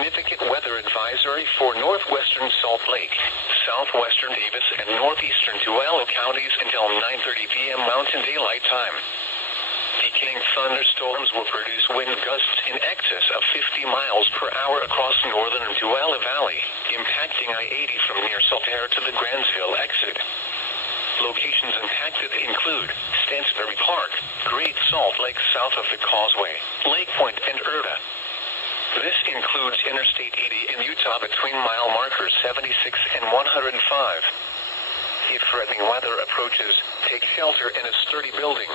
significant weather advisory for northwestern Salt Lake, southwestern Davis, and northeastern Tualatin counties until 9:30 p.m. Mountain Daylight Time. Peaking thunderstorms will produce wind gusts in excess of 50 miles per hour across northern Tualatin Valley, impacting I-80 from near Saltaire to the Grantsville exit. Locations impacted include Stansbury Park, Great Salt Lake south of the Causeway, Lake Point, and Erta. This includes Interstate 80 in Utah between mile markers 76 and 105. If threatening weather approaches, take shelter in a sturdy building.